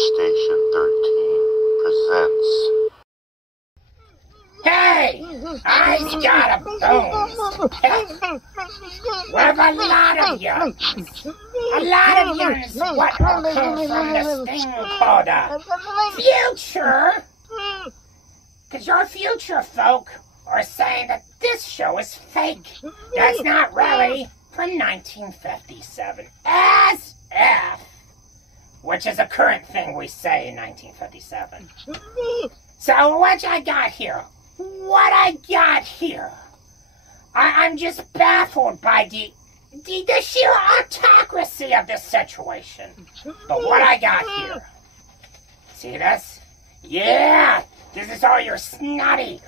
Station 13 presents... Hey! I've got a bones pick with a lot of yuns. A lot of yuns what come from this thing called future. Because your future folk are saying that this show is fake. That's not really from 1957. As if. Which is a current thing we say in 1957. So what I got here? What I got here? I'm just baffled by the sheer autocracy of this situation. But what I got here? See this? Yeah! This is all your snotty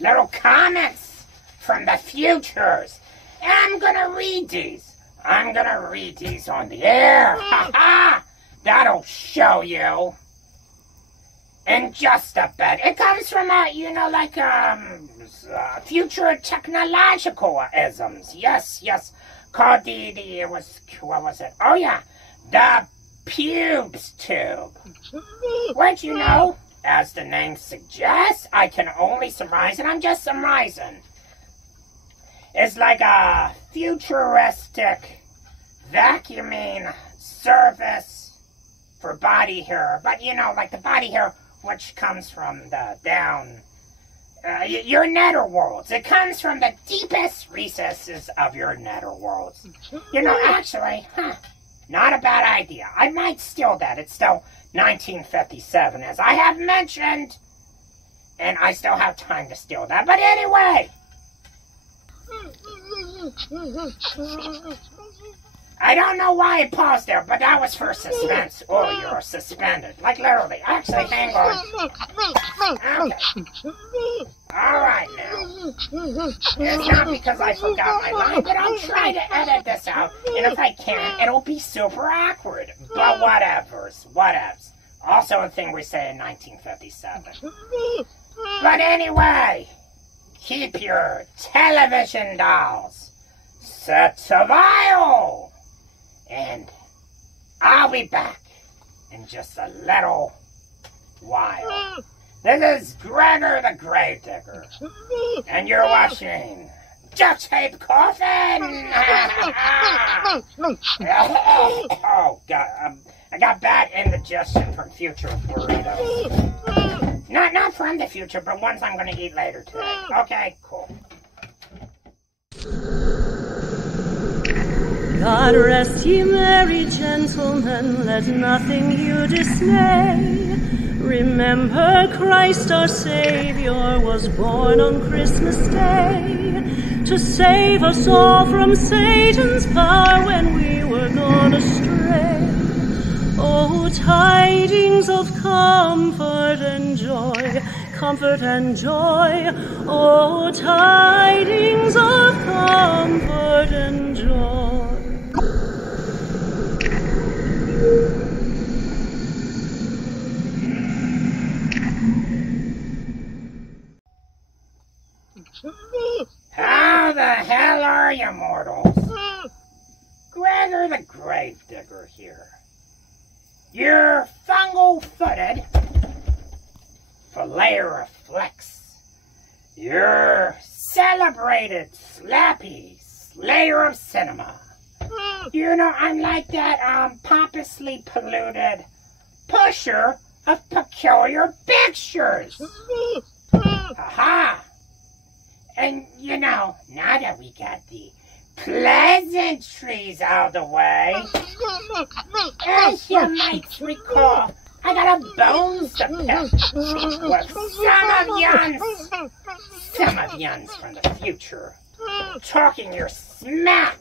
little comments from the futures. And I'm gonna read these. I'm gonna read these on the air. Ha ha! That'll show you. In just a bit. It comes from, future technological isms. Yes. Called what was it? Oh yeah, the pubes tube. Which, as the name suggests, I can only surmise, and I'm just surmising. It's like a futuristic vacuuming service for body hair. But, like the body hair which comes from the your netherworlds. It comes from the deepest recesses of your netherworlds. Actually, not a bad idea. I might steal that. It's still 1957, as I have mentioned, and I still have time to steal that. But anyway, I don't know why it paused there, but that was for suspense. Oh, you're suspended. Like, literally. Actually, hang on. Okay. Alright, now. It's not because I forgot my line, but I'll try to edit this out. And if I can't, it'll be super awkward. But whatevs. Also a thing we say in 1957. But anyway, keep your television dolls set to vinyl. And I'll be back in just a little while. This is Gregor the Gravedigger, and you're watching Duct Tape Coffin! Oh, God, I got bad indigestion from future burritos. Not from the future, but ones I'm going to eat later today. Okay, cool. God rest ye merry gentlemen, let nothing you dismay. Remember Christ our Savior was born on Christmas Day to save us all from Satan's power when we were gone astray. Oh, tidings of comfort and joy, comfort and joy. Oh, tidings of comfort and joy. How the hell are you, mortals? Gregor the Gravedigger here. Your fungal-footed fillet-reflex. Your celebrated slappy slayer of cinema. I'm like that pompously polluted pusher of peculiar pictures. Aha! And, now that we got the pleasantries out of the way, as you might recall, I got a bones to pick with some of yuns from the future, talking your smack.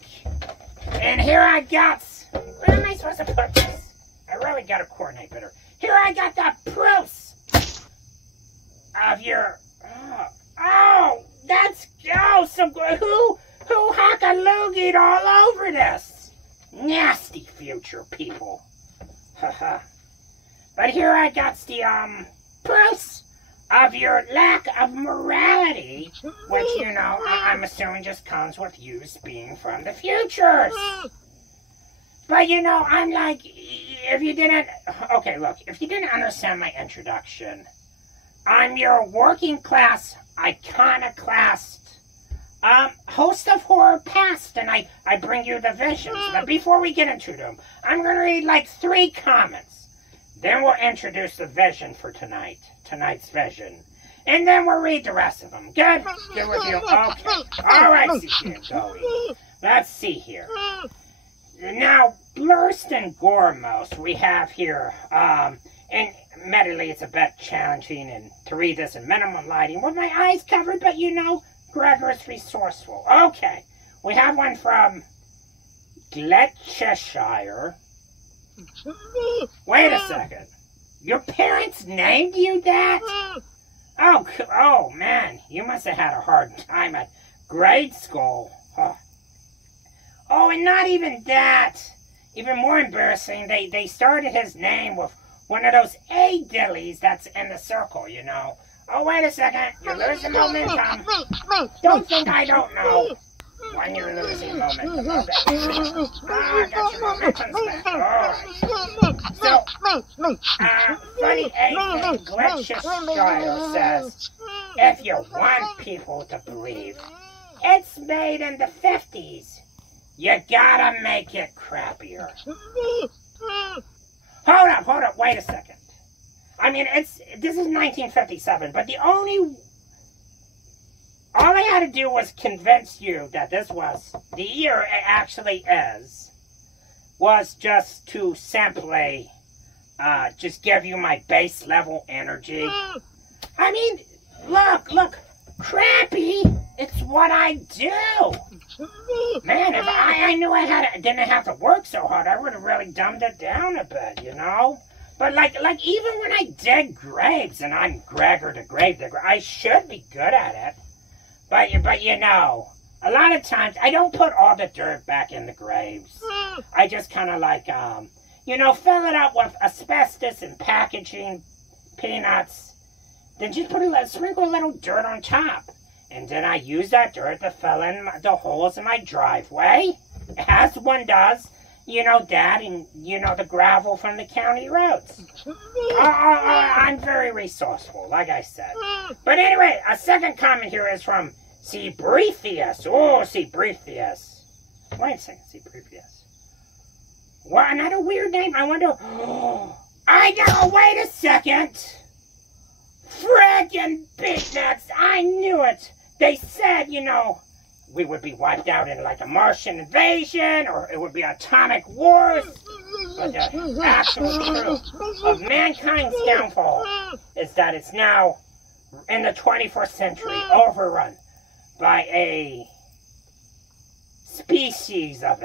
And here I got, where am I supposed to put this? I really got to coordinate better. Here I got the proofs of your, so who hack-a-loogied all over this? Nasty future people. Haha. But here I got the, proofs of your lack of morality, which, I'm assuming just comes with you being from the futures. But, I'm like, if you didn't, okay, look, if you didn't understand my introduction, I'm your working class, iconoclast, host of Horror Past, and I bring you the visions. But before we get into them, I'm going to read like 3 comments. Then we'll introduce the vision for tonight's vision. And then we'll read the rest of them. Good? Good with you? Okay. All right, Joey. Let's see here. Now, Blurst and Gormos we have here. And admittedly, it's a bit challenging and to read this in minimum lighting with my eyes covered, but you know, Gregor's resourceful. Okay. We have one from Gloucestershire. Wait a second. Your parents named you that? Oh man, you must have had a hard time at grade school. Huh. Oh, and not even that. Even more embarrassing, they started his name with one of those A dillies that's in the circle, you know. Oh, wait a second. You're losing momentum. Don't think I don't know when you're losing momentum. I got your momentum back. All right. So, Funny A Gloucestershire says, if you want people to believe it's made in the 50s, you gotta make it crappier. Hold up, wait a second. I mean, this is 1957, but all I had to do was convince you that this was, the year it actually is, was just to simply, just give you my base level energy. I mean, look, crappy, it's what I do. Man, if I knew didn't have to work so hard, I would have really dumbed it down a bit, you know? But like even when I dig graves and I'm Gregor the Gravedigger, I should be good at it. But you know, a lot of times I don't put all the dirt back in the graves. I just kind of like, you know, fill it up with asbestos and packaging, peanuts. Then just sprinkle a little dirt on top. And then I use that dirt to fill in the holes in my driveway, as one does. You know that, and you know the gravel from the county roads. I'm very resourceful, like I said. But anyway, a second comment here is from Cebritheus. Oh, Cebritheus. Wait a second, Cebritheus. What, another weird name? I wonder... I know, wait a second. Frickin' beatnuts, I knew it. They said, you know, we would be wiped out in like a Martian invasion, or it would be atomic wars. But the actual truth of mankind's downfall is that it's now, in the 21st century, overrun by a species of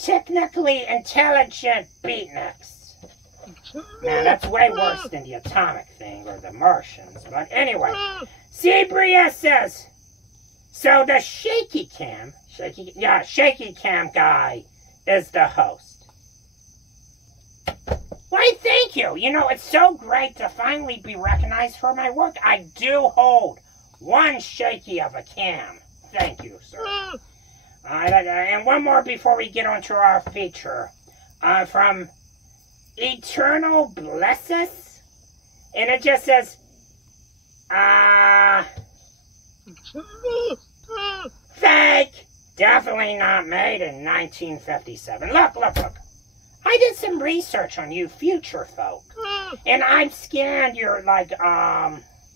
technically intelligent beatniks. Now, that's way worse than the atomic thing or the Martians. But anyway, Cebria says, so the shaky cam guy is the host. Why, thank you. You know, it's so great to finally be recognized for my work. I do hold one shaky of a cam. Thank you, sir. And one more before we get on to our feature. From Eternal Blesses. And it just says, fake! Definitely not made in 1957. Look. I did some research on you future folk. And I've scanned your, like,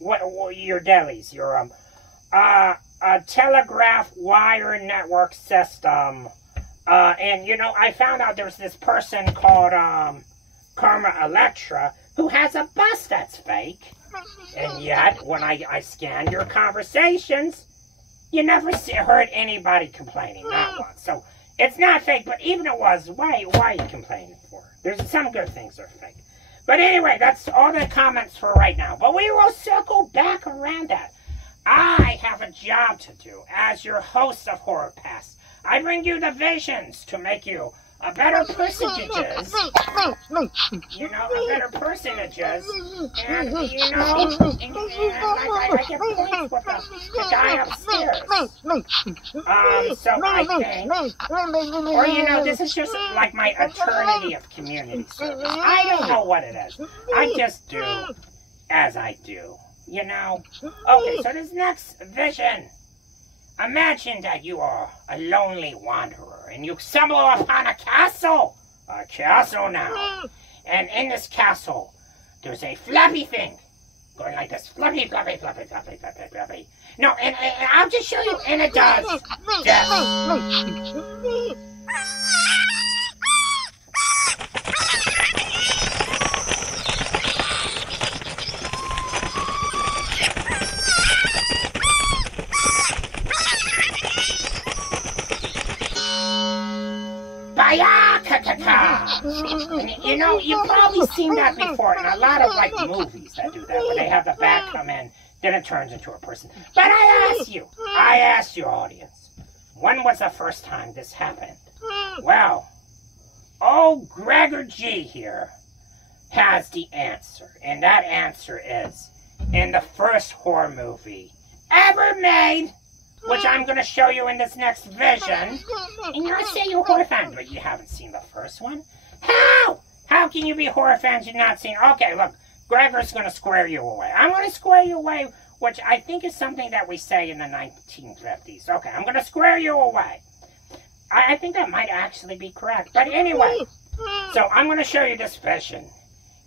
what your delis, your, a telegraph wire network system. And, you know, I found out there's this person called, Karma Electra, who has a bus that's fake. And yet, when I scanned your conversations, you never heard anybody complaining, not once. So, it's not fake, but even if it was, why are you complaining for? There's some good things that are fake. But anyway, that's all the comments for right now. But we will circle back around that. I have a job to do as your host of Horror Past. I bring you the visions to make you a better personages. You know, a better personages. And, you know, I get points with the guy upstairs. So I think, or, you know, this is just like my eternity of community service. I don't know what it is. I just do as I do, you know? Okay, so this next vision. Imagine that you are a lonely wanderer and you stumble upon a castle. A castle now. And in this castle, there's a fluffy thing. Going like this. Fluffy, fluffy, fluffy, fluffy, fluffy, fluffy. No, and I'll just show you. And it does. Yes. And, you know, you've probably seen that before in a lot of, like, movies that do that, where they have the bat come in, then it turns into a person. But I asked you, audience, when was the first time this happened? Well, old Gregor G here has the answer, and that answer is in the first horror movie ever made, which I'm going to show you in this next vision. And you're say you're a horror fan, but you haven't seen the first one? How? How can you be a horror fan if you've not seen? Okay, look, Gregor's going to square you away. I'm going to square you away, which I think is something that we say in the 1950s. Okay, I'm going to square you away. I think that might actually be correct. But anyway, so I'm going to show you this vision.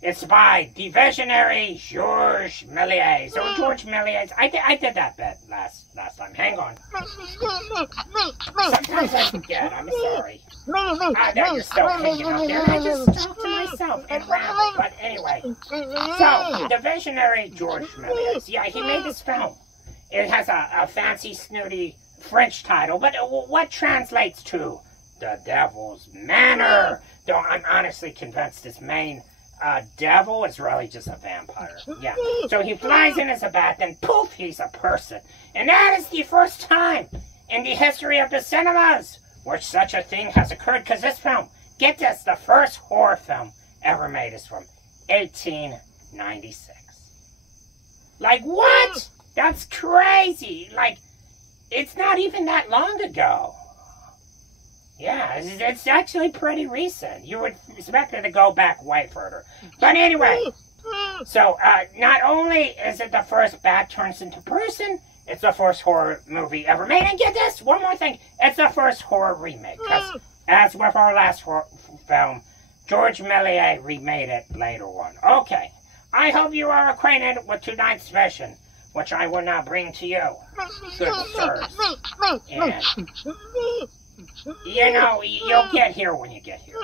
It's by the visionary Georges Méliès. So Georges Méliès, I did that bit last time. Hang on. Sometimes I forget. I'm sorry. I know you're still hanging out there. I just talk to myself and ramble. But anyway, so the visionary Georges Méliès, yeah, he made this film. It has a fancy, snooty French title, but what translates to The Devil's Manor? Though I'm honestly convinced this main devil is really just a vampire. Yeah. So he flies in as a bat, then poof, he's a person. And that is the first time in the history of the cinemas where such a thing has occurred. Because this film, get this, the first horror film ever made is from 1896. Like, what? That's crazy. Like, it's not even that long ago. Yeah, it's actually pretty recent. You would expect it to go back way further. But anyway, so not only is it the first bat turns into person, it's the first horror movie ever made. And get this, one more thing, it's the first horror remake. Because as with our last horror film, Georges Méliès remade it later on. Okay, I hope you are acquainted with tonight's vision, which I will now bring to you. Good sirs. And you know, you'll get here when you get here.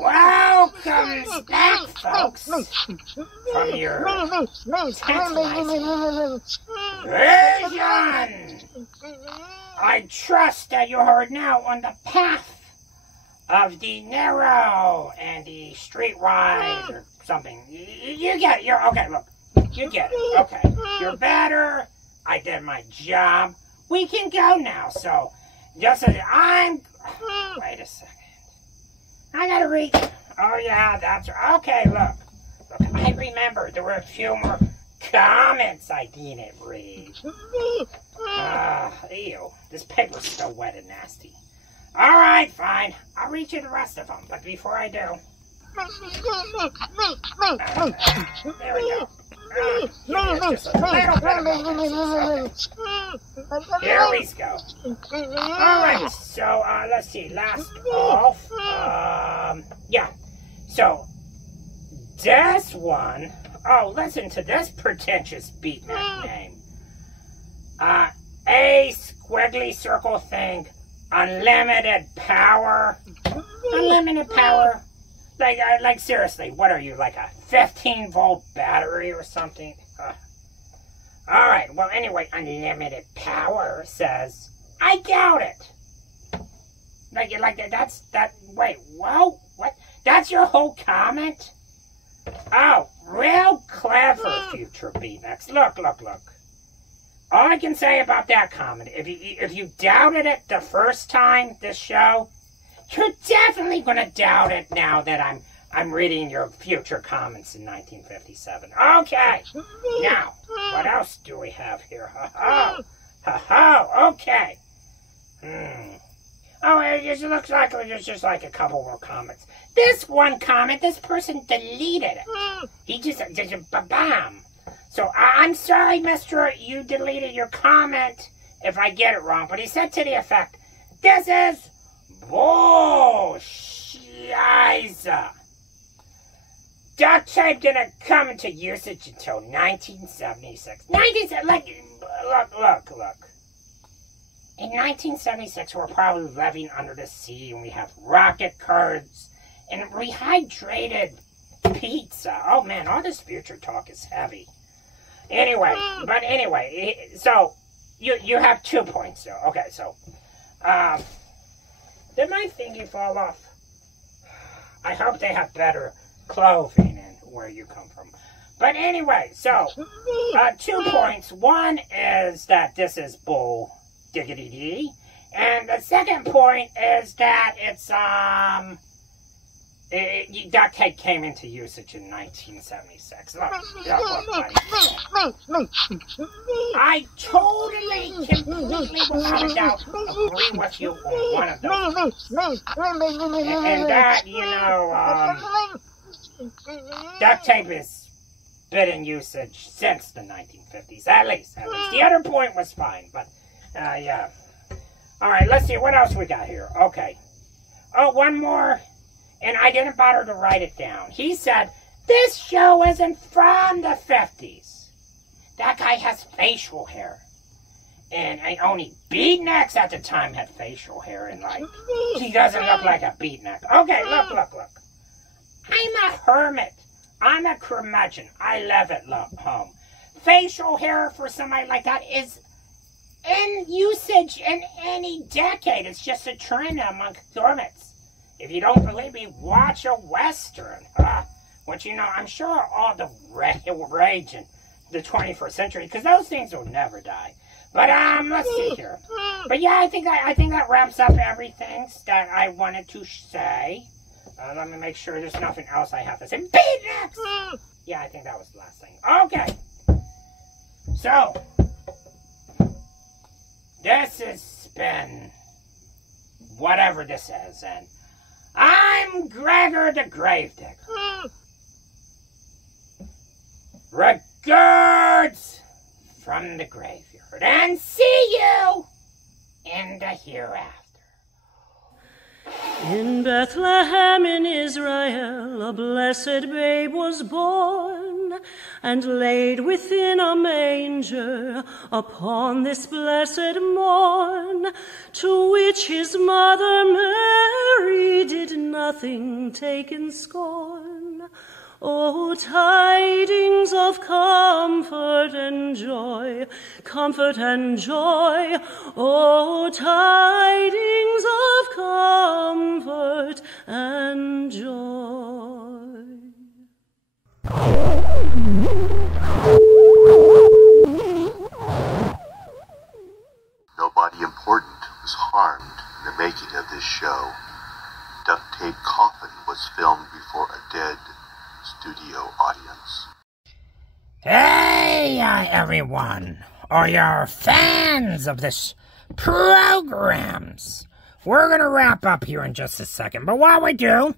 Welcome back, folks, from your tantalizing vision. I trust that you are now on the path of the narrow and the streetwise or something. You get it. Okay, look. You get it. Okay. You're better. I did my job. We can go now. So, just as wait a second. I gotta read. Oh, yeah, that's right. Okay, look. I remember there were a few more comments I didn't read. Ew. This paper's so wet and nasty. All right, fine. I'll read you the rest of them. But before I do... there we go. Just a little bit of here we go. Alright, so let's see. Last off. Yeah. So, this one. Oh, listen to this pretentious beatnik name. A squiggly circle thing. Unlimited power. Unlimited power. Like seriously, what are you, like a 15-volt battery or something? Alright, well, anyway, unlimited power says, I doubt it. Wait, whoa, what? That's your whole comment? Oh, real clever, future beatniks. Look. All I can say about that comment, if you doubted it the first time, this show, you're definitely going to doubt it now that I'm reading your future comments in 1957. Okay. Now, what else do we have here? Okay. Oh, it looks like there's just like a couple more comments. This one comment, this person deleted it. He just bam. So I'm sorry, mister, you deleted your comment if I get it wrong. But he said to the effect, this is bullshit. Duct tape didn't come into usage until 1976. Look. In 1976, we're probably living under the sea, and we have rocket cards and rehydrated pizza. Oh man, all this future talk is heavy. Anyway, so you have 2 points there. Okay, so did my thingy fall off? I hope they have better clothing in where you come from. But anyway, so 2 points. One is that this is bull diggity dee, and the second point is that it's duct tape came into usage in 1976. Look, buddy. I totally, completely, without a doubt, agree with you on one of those. And that, duct tape has been in usage since the 1950s, at least. The other point was fine, but, yeah. Alright, let's see, what else we got here? Okay. Oh, one more. And I didn't bother to write it down. He said, this show isn't from the 50s. That guy has facial hair. And only beatniks at the time had facial hair. And, he doesn't look like a beatnik. Okay, look. I'm a hermit. I'm a curmudgeon. I live at home. Facial hair for somebody like that is in usage in any decade. It's just a trend among hermits. If you don't believe me, watch a Western. Which, I'm sure all the rage in the 21st century, because those things will never die. But, let's see here. But yeah, I think that wraps up everything that I wanted to say. Let me make sure there's nothing else I have to say. Beatniks! Yeah, I think that was the last thing. Okay. So, this has been whatever this is, and I'm Gregor the Gravedigger. Regards from the graveyard, and see you in the hereafter. In Bethlehem in Israel a blessed babe was born, and laid within a manger upon this blessed morn, to which his mother nothing take in scorn. Oh, tidings of comfort and joy, comfort and joy. Oh, tidings of comfort and joy. Nobody important was harmed in the making of this show. Duct Tape Coffin was filmed before a dead studio audience. Hey, everyone. Are you fans of this programs? We're going to wrap up here in just a second. But while we do,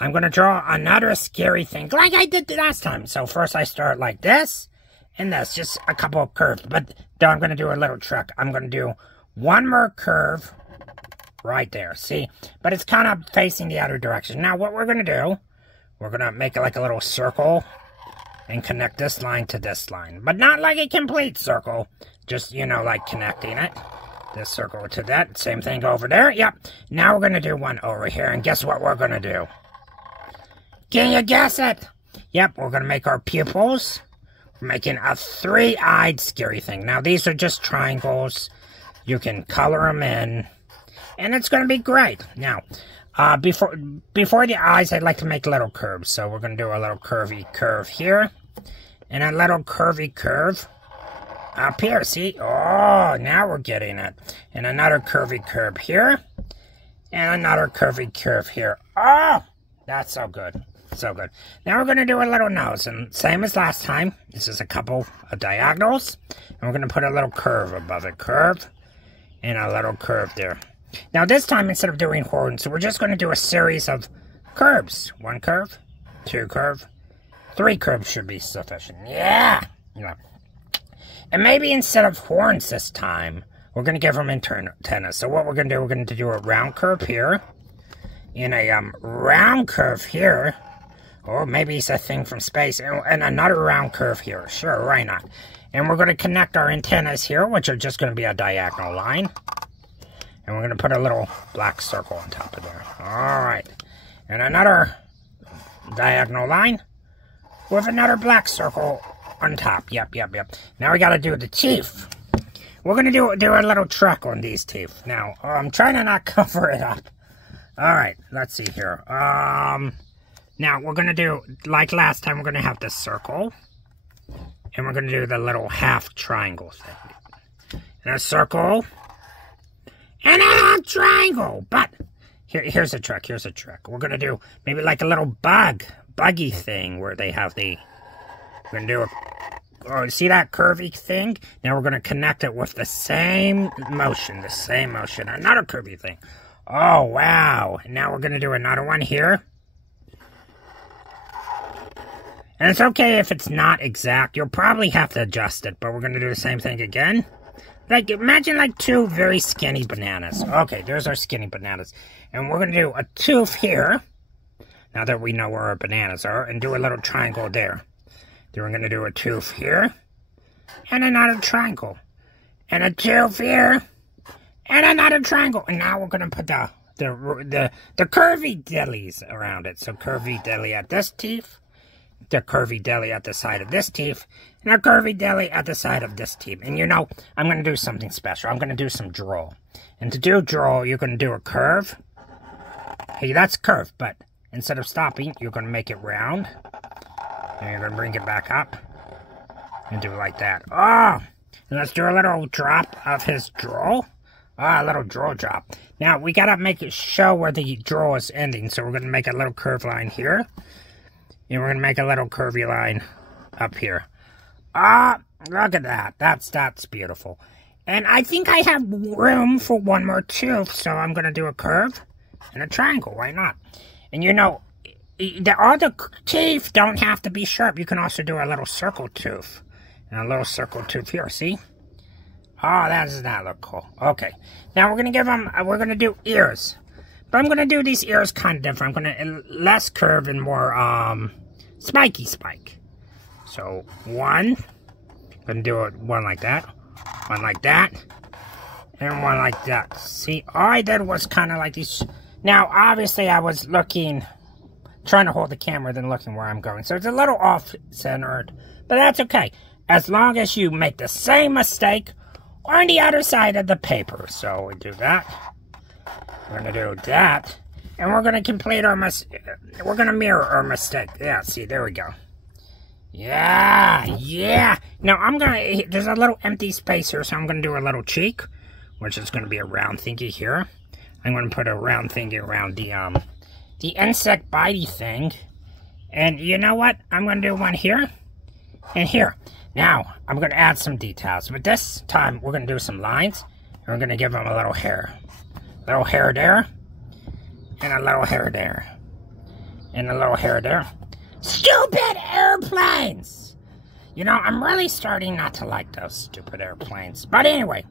I'm going to draw another scary thing like I did last time. So first I start like this and this. Just a couple of curves. But then I'm going to do a little trick. I'm going to do one more curve right there. See? But it's kind of facing the other direction. Now what we're going to do, we're going to make it like a little circle and connect this line to this line. But not like a complete circle. Just, you know, like connecting it. This circle to that. Same thing over there. Yep. Now we're going to do one over here. And guess what we're going to do? Can you guess it? Yep, we're going to make our pupils. We're making a three-eyed scary thing. Now, these are just triangles. You can color them in. And it's going to be great. Now, before the eyes, I'd like to make little curves. So we're going to do a little curvy curve here. And a little curvy curve up here. See? Oh, now we're getting it. And another curvy curve here. And another curvy curve here. Oh, that's so good. So good. Now we're going to do a little nose. And same as last time. This is a couple of diagonals. And we're going to put a little curve above it. Curve. And a little curve there. Now this time, instead of doing horns, we're just going to do a series of curves. One curve, two curve, three curves should be sufficient. Yeah! Yeah. And maybe instead of horns this time, we're going to give them antennas. So what we're going to do, we're going to do a round curve here. And a round curve here. Or maybe it's a thing from space. And another round curve here. Sure, why not? And we're going to connect our antennas here, which are just going to be a diagonal line. And we're going to put a little black circle on top of there. Alright. And another diagonal line with another black circle on top. Yep. Now we got to do the teeth. We're going to do a little trick on these teeth. Now, I'm trying to not cover it up. Alright, let's see here. Now, we're going to do, like last time, we're going to have this circle. And we're going to do the little half triangle thing. And a circle. And a half triangle. But, here's a trick, We're going to do maybe like a little buggy thing where they have the... We're going to do see that curvy thing? Now we're going to connect it with the same motion. Another curvy thing. Oh, wow. Now we're going to do another one here. And it's okay if it's not exact. You'll probably have to adjust it, but we're going to do the same thing again. Like, imagine like two very skinny bananas. Okay, there's our skinny bananas. And we're going to do a tooth here. Now that we know where our bananas are. And do a little triangle there. Then we're going to do a tooth here. And another triangle. And a tooth here. And another triangle. And now we're going to put the curvy delis around it. So curvy deli at this teeth. The curvy deli at the side of this teeth, and a curvy deli at the side of this teeth. And you know, I'm going to do something special. I'm going to do some draw. And to do draw, you're going to do a curve. Hey, that's curved, but instead of stopping, you're going to make it round. And you're going to bring it back up. And do it like that. Oh! And let's do a little drop of his draw. Ah, a little draw drop. Now, we got to make it show where the draw is ending. So we're going to make a little curve line here. And we're going to make a little curvy line up here. Ah, look at that. That's beautiful. And I think I have room for one more tooth, so I'm going to do a curve and a triangle. Why not? And you know, all the teeth don't have to be sharp. You can also do a little circle tooth. And a little circle tooth here, see? Oh, does that look cool? Okay. Now we're going to give them, we're going to do ears. But I'm going to do these ears kind of different. I'm going to less curve and more spiky spike. So one. I'm going to do one like that. One like that. And one like that. See, all I did was kind of like these Now, obviously, I was trying to hold the camera, then looking where I'm going. So it's a little off-centered, but that's okay. As long as you make the same mistake on the other side of the paper. So we do that. We're going to do that. And we're going to complete our we're going to mirror our mistake. Yeah, see, there we go. Yeah. Now, there's a little empty space here, so I'm going to do a little cheek, which is going to be a round thingy here. I'm going to put a round thingy around the insect bitey thing. And you know what? I'm going to do one here and here. Now, I'm going to add some details, but this time we're going to do some lines, and we're going to give them a little hair. A little hair there, and a little hair there, and a little hair there. Stupid airplanes! You know, I'm really starting not to like those stupid airplanes. But anyway,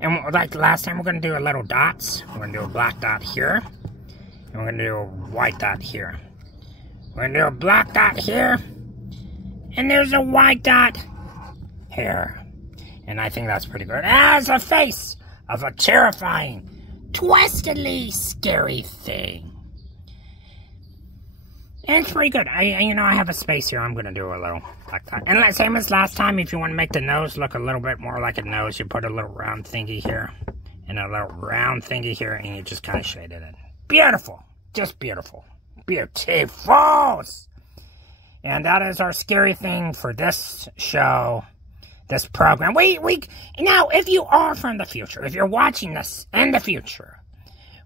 and like last time, we're going to do a little dots. We're going to do a black dot here, and we're going to do a white dot here. We're going to do a black dot here, and there's a white dot here. And I think that's pretty good. As a face of a terrifying, twistedly scary thing. And it's pretty good. I have a space here. I'm going to do a little like that. And same as last time, if you want to make the nose look a little bit more like a nose, you put a little round thingy here, and a little round thingy here, and you just kind of shade it in. Beautiful. Just beautiful. Beautiful. And that is our scary thing for this show, this program. Now, if you are from the future, if you're watching this in the future,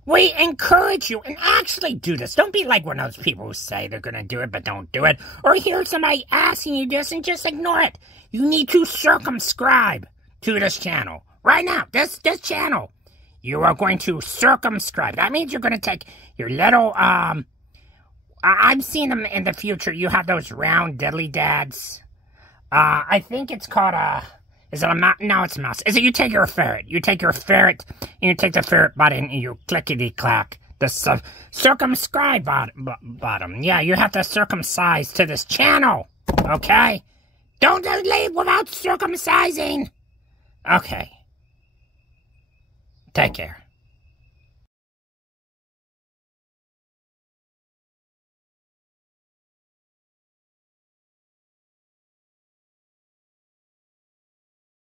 we encourage you, and actually do this. Don't be like one of those people who say they're going to do it, but don't do it. Or hear somebody asking you this and just ignore it. You need to circumscribe to this channel. Right now, this channel. You are going to circumscribe. That means you're going to take your little, I've seen them in the future. You have those round diddly dads. I think it's called is it a mouse? No, it's a mouse. Is it you take your ferret? You take your ferret, and you take the ferret button, and you clickety-clack. The circumscribe bottom. Yeah, you have to circumcise to this channel, okay? Don't leave without circumcising. Okay. Take care.